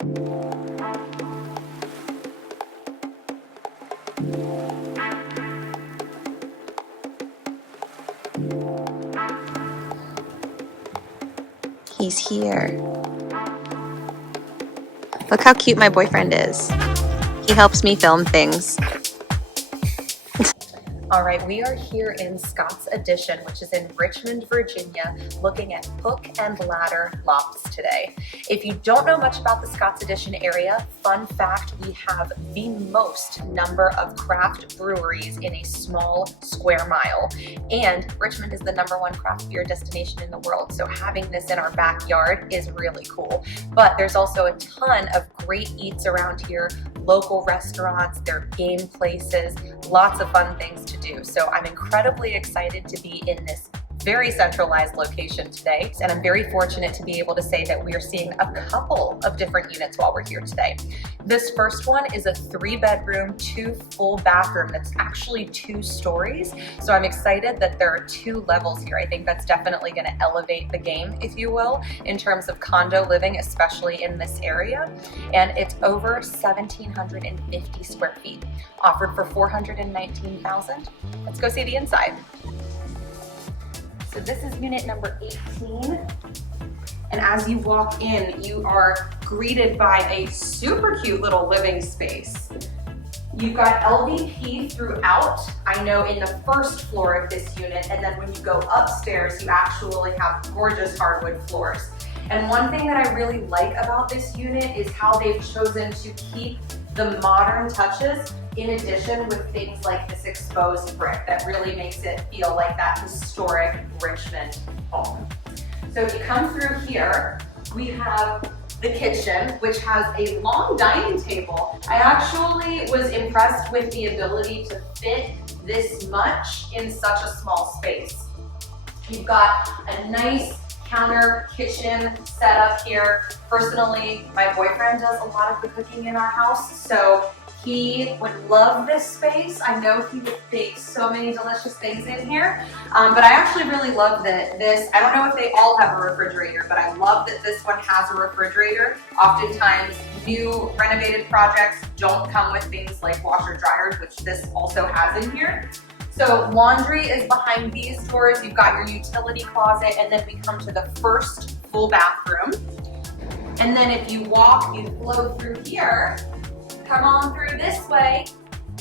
He's here. Look how cute my boyfriend is. He helps me film things. All right, we are here in Scott's Addition, which is in Richmond, Virginia, looking at Hook and Ladder Lofts today. If you don't know much about the Scott's Addition area, fun fact, we have the most number of craft breweries in a small square mile. And Richmond is the #1 craft beer destination in the world, so having this in our backyard is really cool. But there's also a ton of great eats around here, local restaurants, there are game places, lots of fun things to do. So I'm incredibly excited to be in this very centralized location today, and I'm very fortunate to be able to say that we are seeing a couple of different units while we're here today. This first one is a 3-bedroom, 2 full bathroom that's actually 2 stories. So I'm excited that there are 2 levels here. I think that's definitely going to elevate the game, if you will, in terms of condo living, especially in this area. And it's over 1,750 square feet, offered for $419,000. Let's go see the inside. So this is unit number 18. And as you walk in, you are greeted by a super cute little living space. You've got LVP throughout, I know, in the first floor of this unit, and then when you go upstairs, you actually have gorgeous hardwood floors. And one thing that I really like about this unit is how they've chosen to keep the modern touches in addition with things like this exposed brick that really makes it feel like that historic Richmond home. So if you come through here, we have the kitchen, which has a long dining table. I actually was impressed with the ability to fit this much in such a small space. You've got a nice counter kitchen setup here. Personally, my boyfriend does a lot of the cooking in our house, so he would love this space. I know he would bake so many delicious things in here, but I actually really love that this, I don't know if they all have a refrigerator, but I love that this one has a refrigerator. Oftentimes, new renovated projects don't come with things like washer dryers, which this also has in here. So laundry is behind these doors. You've got your utility closet, and then we come to the first full bathroom. And then if you walk, you flow through here, come on through this way.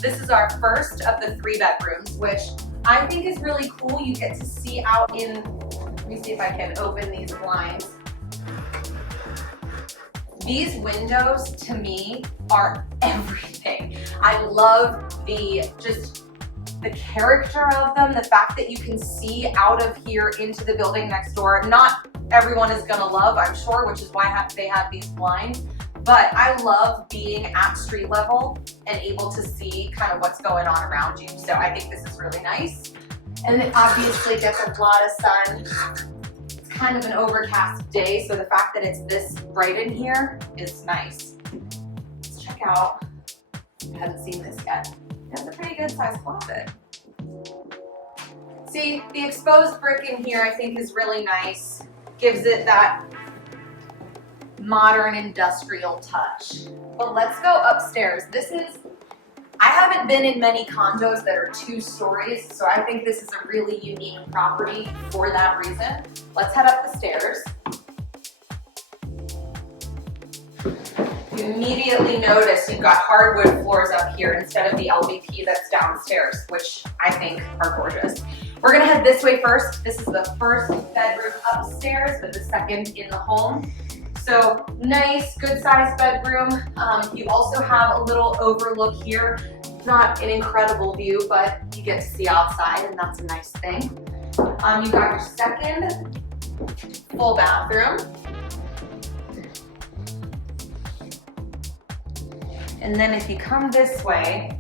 This is our first of the 3 bedrooms, which I think is really cool. You get to see out in, let me see if I can open these blinds. These windows to me are everything. I love the character of them, the fact that you can see out of here into the building next door. Not everyone is gonna love, I'm sure, which is why they have these blinds. But I love being at street level and able to see kind of what's going on around you. So I think this is really nice. And it obviously gets a lot of sun. It's kind of an overcast day, so the fact that it's this bright in here is nice. Let's check out, I haven't seen this yet. It's a pretty good sized closet. See, the exposed brick in here I think is really nice. Gives it that modern industrial touch. But let's go upstairs. I haven't been in many condos that are 2 stories, so I think this is a really unique property for that reason. Let's head up the stairs. You immediately notice you've got hardwood floors up here instead of the LVP that's downstairs, which I think are gorgeous. We're gonna head this way first. This is the first bedroom upstairs, but the second in the home. So nice, good sized bedroom. You also have a little overlook here. Not an incredible view, but you get to see outside, and that's a nice thing. You got your second full bathroom. And then if you come this way,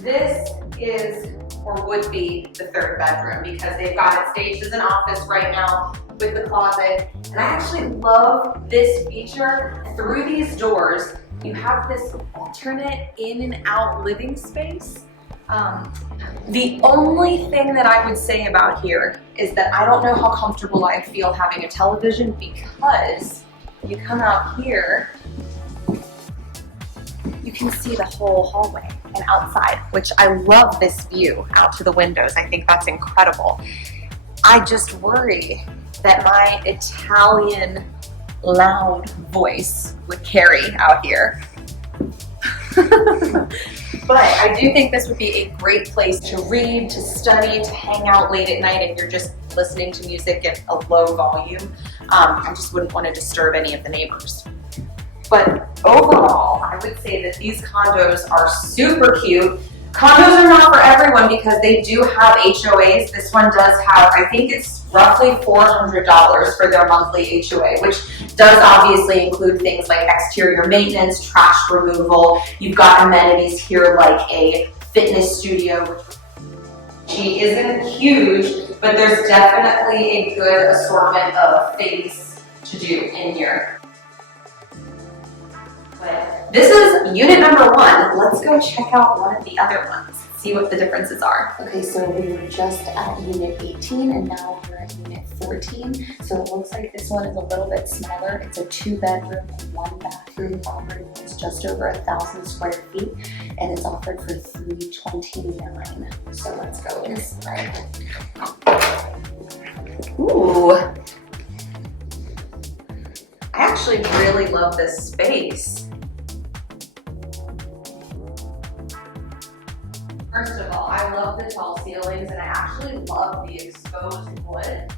this is or would be the 3rd bedroom because they've got it staged as an office right now with the closet. And I actually love this feature. Through these doors, you have this alternate in and out living space. The only thing that I would say about here is that I don't know how comfortable I feel having a television because you come out here can see the whole hallway and outside, which I love this view out to the windows. I think that's incredible. I just worry that my Italian loud voice would carry out here. But I do think this would be a great place to read, to study, to hang out late at night if you're just listening to music at a low volume. I just wouldn't want to disturb any of the neighbors. But overall, I would say that these condos are super cute. Condos are not for everyone because they do have HOAs. This one does have, I think it's roughly $400 for their monthly HOA, which does obviously include things like exterior maintenance, trash removal. You've got amenities here like a fitness studio. She isn't huge, but there's definitely a good assortment of things to do in here. But this is unit number 1. Let's go check out one of the other ones, see what the differences are. Okay, so we were just at unit 18 and now we're at unit 14. So it looks like this one is a little bit smaller. It's a 2-bedroom, 1-bathroom property. It's just over 1,000 square feet and it's offered for $329. So let's go inside. Ooh. I actually really love this space. First of all, I love the tall ceilings and I actually love the exposed wood.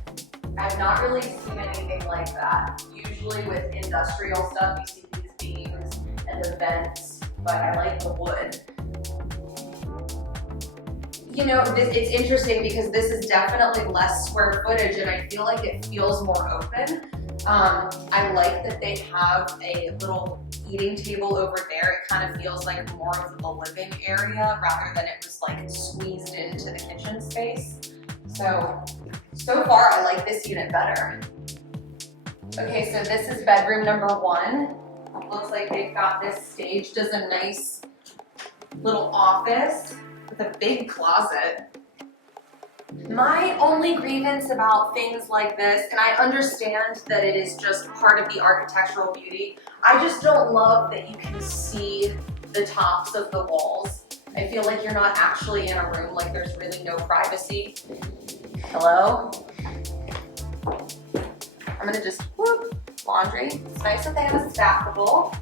I've not really seen anything like that. Usually with industrial stuff, you see these beams and the vents, but I like the wood. You know, it's interesting because this is definitely less square footage and I feel like it feels more open. I like that they have a little eating table over there. It kind of feels like more of the living area rather than it was like squeezed into the kitchen space. So far I like this unit better. Okay, so this is bedroom number 1. Looks like they've got this staged as a nice little office with a big closet. My only grievance about things like this, and I understand that it is just part of the architectural beauty, I just don't love that you can see the tops of the walls. I feel like you're not actually in a room, like there's really no privacy. Hello? I'm gonna just, whoop, laundry. It's nice that they have a stackable.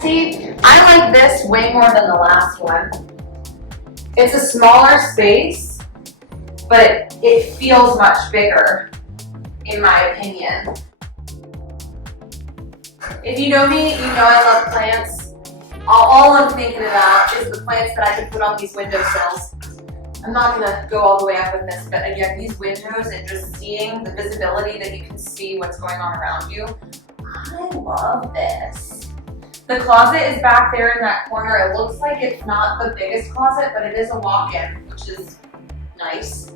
See, I like this way more than the last one. It's a smaller space, but it feels much bigger, in my opinion. If you know me, you know I love plants. All I'm thinking about is the plants that I can put on these windowsills. I'm not gonna go all the way up with this, but again, these windows and just seeing the visibility that you can see what's going on around you, I love this. The closet is back there in that corner. It looks like it's not the biggest closet, but it is a walk-in, which is nice.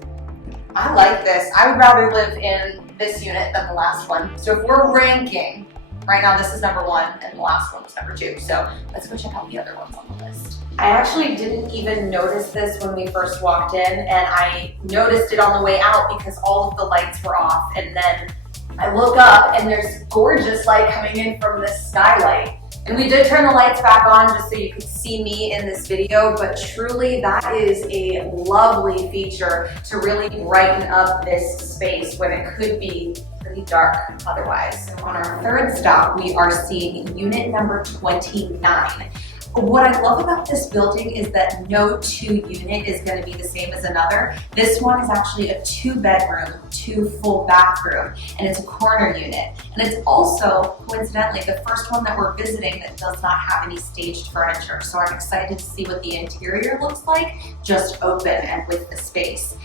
I like this. I would rather live in this unit than the last one. So if we're ranking, right now this is number 1 and the last one was number 2. So let's go check out the other ones on the list. I actually didn't even notice this when we first walked in, and I noticed it on the way out because all of the lights were off. And then I look up and there's gorgeous light coming in from this skylight. And we did turn the lights back on just so you could see me in this video, but truly that is a lovely feature to really brighten up this space when it could be pretty dark otherwise. So on our 3rd stop, we are seeing unit number 29. What I love about this building is that no 2 unit is going to be the same as another. This one is actually a 2-bedroom, 2 full bathroom, and it's a corner unit. And it's also, coincidentally, the first one that we're visiting that does not have any staged furniture. So I'm excited to see what the interior looks like, just open and with the space.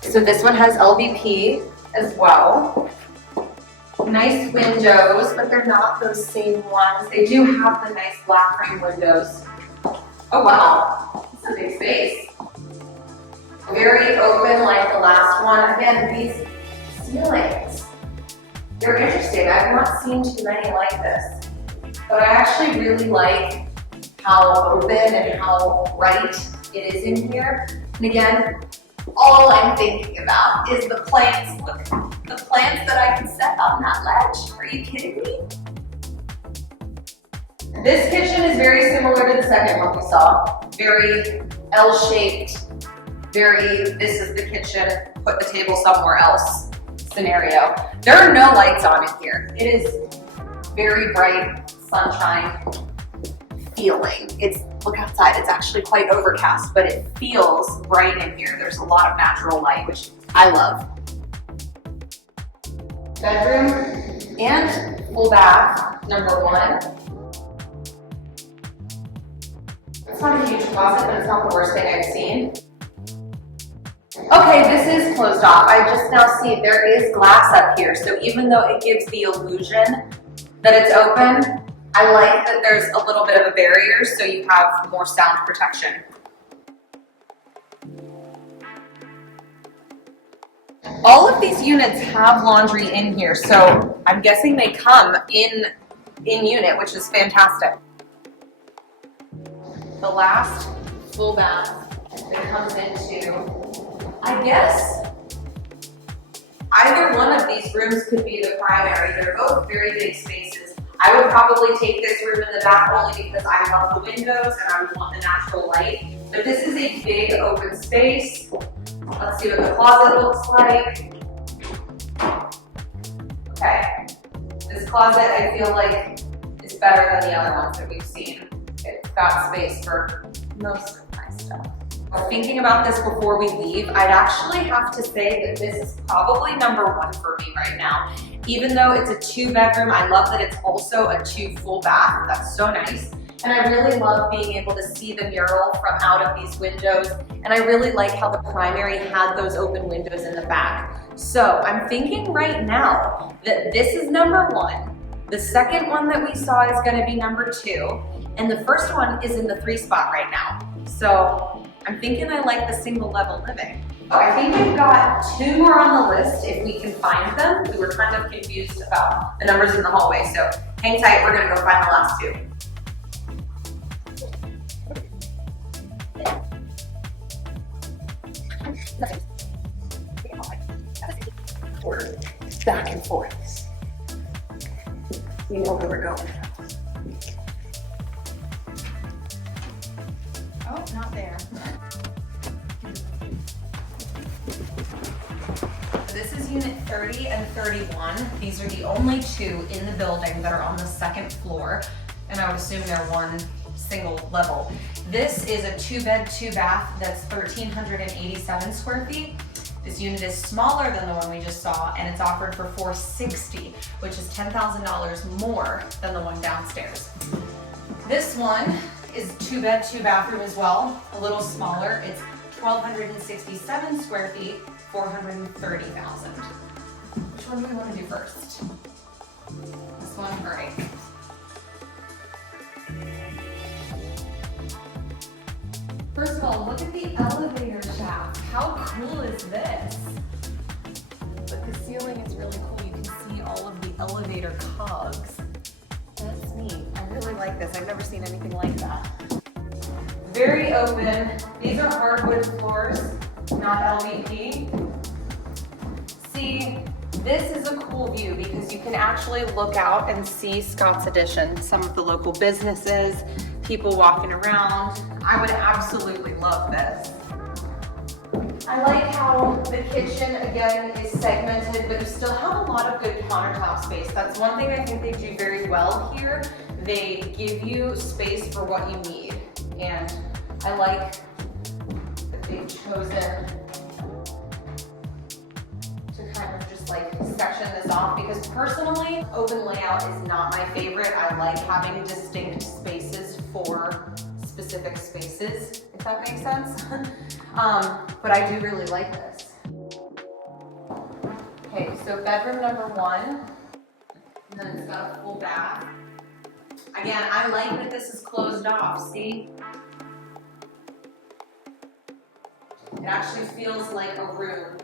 So this one has LVP as well. Nice windows, but they're not those same ones. They do have the nice black frame windows. Oh wow, this is a big space. Very open like the last one. Again, these ceilings, they're interesting. I've not seen too many like this. But I actually really like how open and how bright it is in here. And again, all I'm thinking about is the plants. Look, the plants that I can set up. on that ledge. Are you kidding me? This kitchen is very similar to the second one we saw. Very L-shaped, very, this is the kitchen, put the table somewhere else scenario. There are no lights on in here. It is very bright sunshine feeling. Look outside, it's actually quite overcast, but it feels bright in here. There's a lot of natural light, which I love. Bedroom and full bath, number one. It's not a huge closet, but it's not the worst thing I've seen. Okay, this is closed off. I just now see there is glass up here, so even though it gives the illusion that it's open, I like that there's a little bit of a barrier so you have more sound protection. All of these units have laundry in here, so I'm guessing they come in unit, which is fantastic. The last full bath that comes into, I guess, either one of these rooms could be the primary. They're both very big spaces. I would probably take this room in the back only because I love the windows and I would want the natural light. But this is a big open space. Let's see what the closet looks like. Okay. This closet I feel like is better than the other ones that we've seen. It's got space for most of my stuff. Thinking about this before we leave, I'd actually have to say that this is probably number one for me right now. Even though it's a 2-bedroom, I love that it's also a 2 full bath. That's so nice. And I really love being able to see the mural from out of these windows. And I really like how the primary had those open windows in the back. So I'm thinking right now that this is number one. The second one that we saw is gonna be number 2. And the first one is in the 3 spot right now. So I'm thinking I like the single level living. I think we've got 2 more on the list if we can find them. We were kind of confused about the numbers in the hallway, so hang tight, we're gonna go find the last 2. Back and forth. You know where we're going. Oh, not there. This is unit 30 and 31. These are the only 2 in the building that are on the 2nd floor, and I would assume they're one single level. This is a 2-bed, 2-bath that's 1,387 square feet. This unit is smaller than the one we just saw, and it's offered for $460, which is $10,000 more than the one downstairs. This one is 2-bed, 2-bathroom as well, a little smaller. It's 1,267 square feet, $430,000. Which one do we want to do first? This one, all right. First of all, look at the elevator shaft. How cool is this? But the ceiling is really cool. You can see all of the elevator cogs. That's neat. I really like this. I've never seen anything like that. Very open. These are hardwood floors, not LVP. See, this is a cool view because you can actually look out and see Scott's Addition, some of the local businesses, people walking around. I would absolutely love this. I like how the kitchen, again, is segmented, but you still have a lot of good countertop space. That's one thing I think they do very well here. They give you space for what you need. And I like that they've chosen to kind of just like section this off, because personally, open layout is not my favorite. I like having distinct spaces for specific spaces, if that makes sense. But I do really like this. Okay, so bedroom number 1, and then it's got a full bath. Again, I like that this is closed off, see? It actually feels like a room,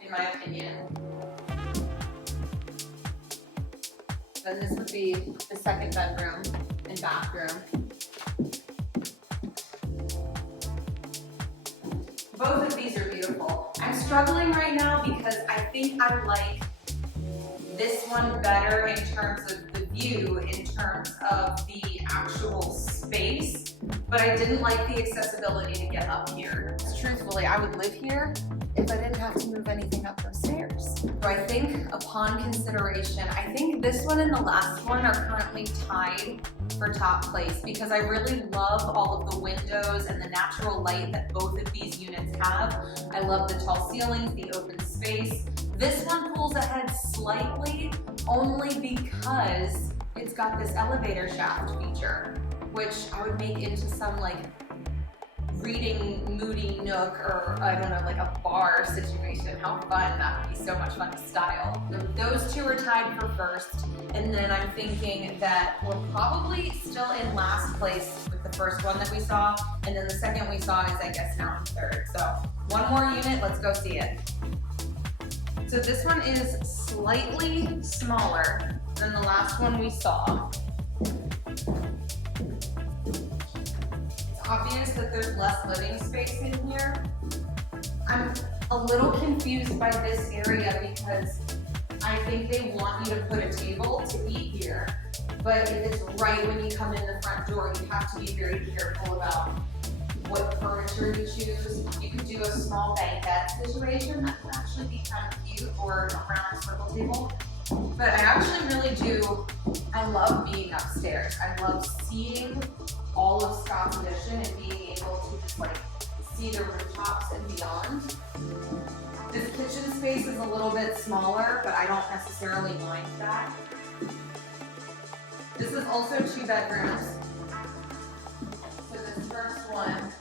in my opinion. Then this would be the 2nd bedroom and bathroom. Both of these are beautiful. I'm struggling right now because I think I like this one better in terms of the view, in terms of the actual space, but I didn't like the accessibility to get up here. Truthfully, I would live here if I didn't have to move anything up those stairs. So I think upon consideration, I think this one and the last one are currently tied for top place because I really love all of the windows and the natural light that both of these units have. I love the tall ceilings, the open space. This one pulls ahead slightly only because it's got this elevator shaft feature, which I would make into some like reading moody nook or I don't know, like a bar situation. How fun, that would be so much fun to style. So those two are tied for first, and then I'm thinking that we're probably still in last place with the first one that we saw, and then the second we saw is I guess now in third. So one more unit, let's go see it. So this one is slightly smaller than the last one we saw. Obvious that there's less living space in here. I'm a little confused by this area because I think they want you to put a table to eat here, but if it's right when you come in the front door, you have to be very careful about what furniture you choose. You could do a small banquette situation that can actually be kind of cute, or a round circle table. But I actually really do, I love being upstairs. I love seeing all of Scott's Addition and being able to just like see the rooftops and beyond. This kitchen space is a little bit smaller, but I don't necessarily mind that. This is also 2 bedrooms. So this first one,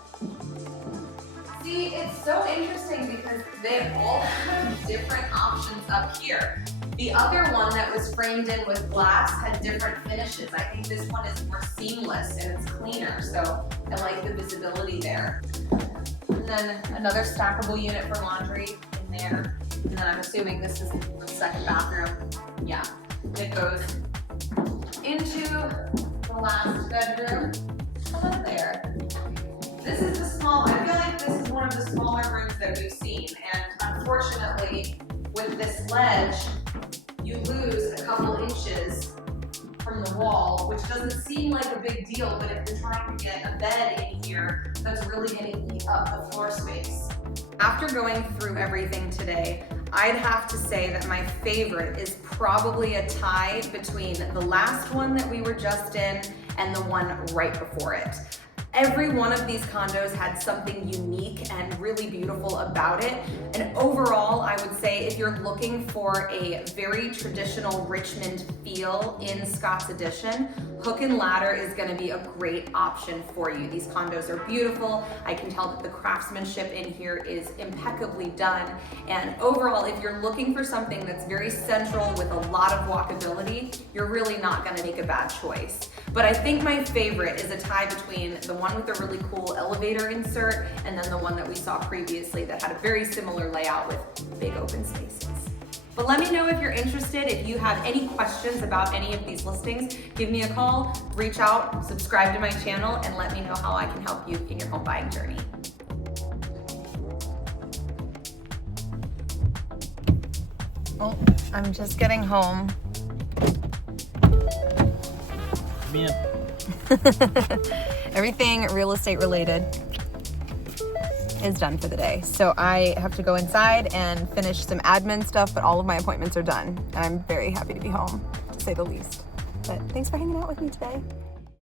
see, it's so interesting because they all have different options up here. The other one that was framed in with glass had different finishes. I think this one is more seamless and it's cleaner, so I like the visibility there. And then another stackable unit for laundry in there. And then I'm assuming this is the second bathroom. Yeah, it goes into the last bedroom. Hello there. This is the small, I feel like this is one of the smaller rooms that we've seen, and unfortunately with this ledge, you lose a couple inches from the wall, which doesn't seem like a big deal, but if you're trying to get a bed in here, that's really going to eat up the floor space. After going through everything today, I'd have to say that my favorite is probably a tie between the last one that we were just in and the one right before it. Every one of these condos had something unique and really beautiful about it. And overall, I would say if you're looking for a very traditional Richmond feel in Scott's Addition, Hook and Ladder is gonna be a great option for you. These condos are beautiful. I can tell that the craftsmanship in here is impeccably done. And overall, if you're looking for something that's very central with a lot of walkability, you're really not gonna make a bad choice. But I think my favorite is a tie between the one with the really cool elevator insert and then the one that we saw previously that had a very similar layout with big open spaces. But let me know if you're interested. If you have any questions about any of these listings, give me a call, reach out, subscribe to my channel, and let me know how I can help you in your home buying journey. Oh, I'm just getting home. Come in. Everything real estate related is done for the day. So I have to go inside and finish some admin stuff, but all of my appointments are done. And I'm very happy to be home, to say the least. But thanks for hanging out with me today.